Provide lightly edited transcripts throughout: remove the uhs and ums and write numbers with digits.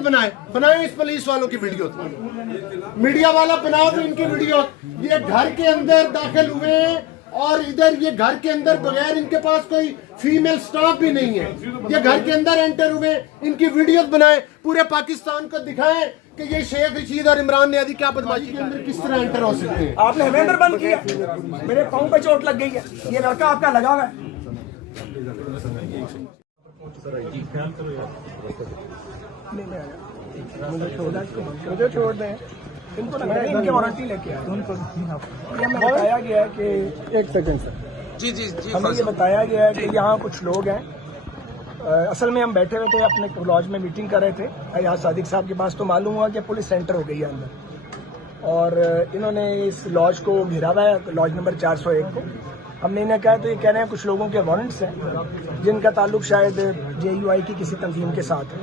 बनाए इस पुलिस वालों की वीडियो, मीडिया वाला बनाओ तो इनकी वीडियो। ये घर के अंदर दाखिल हुए और इधर ये घर के अंदर बगैर इनके पास कोई फीमेल स्टाफ भी नहीं है, ये घर के अंदर एंटर हुए, इनकी वीडियोस बनाए, पूरे पाकिस्तान को दिखाएं कि ये शेख रशीद और इमरान नियाज़ी क्या बदमाशी के अंदर किस तरह एंटर हो सकते हैं। आपने हमें बंद किया, मेरे पाँव पे चोट लग गई है, ये लड़का आपका लगा हुआ है। मुझे छोड़ दें, इनको इनकी वारंटी लेके आए। हमें बताया गया है कि एक सेकंड सर, जी हमें ये बताया गया है कि यहाँ कुछ लोग हैं, असल में हम बैठे हुए थे अपने लॉज में मीटिंग कर रहे थे यहाँ सादिक साहब के पास, तो मालूम हुआ कि पुलिस सेंटर हो गई है अंदर और इन्होंने इस लॉज को घेरा हुआ है, लॉज नंबर 401 को। हमने इन्हें कहा तो ये कह रहे हैं कुछ लोगों के वारंट्स हैं जिनका ताल्लुक शायद JUI की किसी तंजीम के साथ है।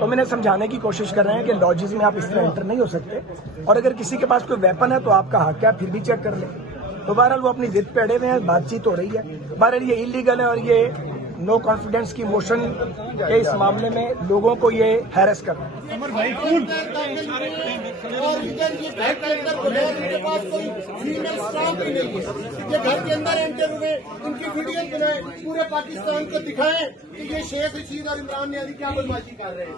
तो मैंने समझाने की कोशिश कर रहे हैं कि लॉजेस में आप इस तरह एंटर नहीं हो सकते और अगर किसी के पास कोई वेपन है तो आपका हक है, फिर भी चेक कर लें। तो बहरहाल वो अपनी जिद पे अड़े हुए हैं, बातचीत हो रही है। बहरहाल ये इलीगल है और ये नो कॉन्फिडेंस की मोशन के इस मामले में लोगों को ये हैरेस कर रहा है। और इधर ये घर के अंदर बगैर इनके पास कोई फीमेल स्टाफ भी नहीं है, ये घर के अंदर एंटर हुए, इनकी वीडियो बनाए, पूरे पाकिस्तान को दिखाएं कि ये शेख रशीद और इमरान नियाज़ी क्या बदमाशी कर रहे हैं।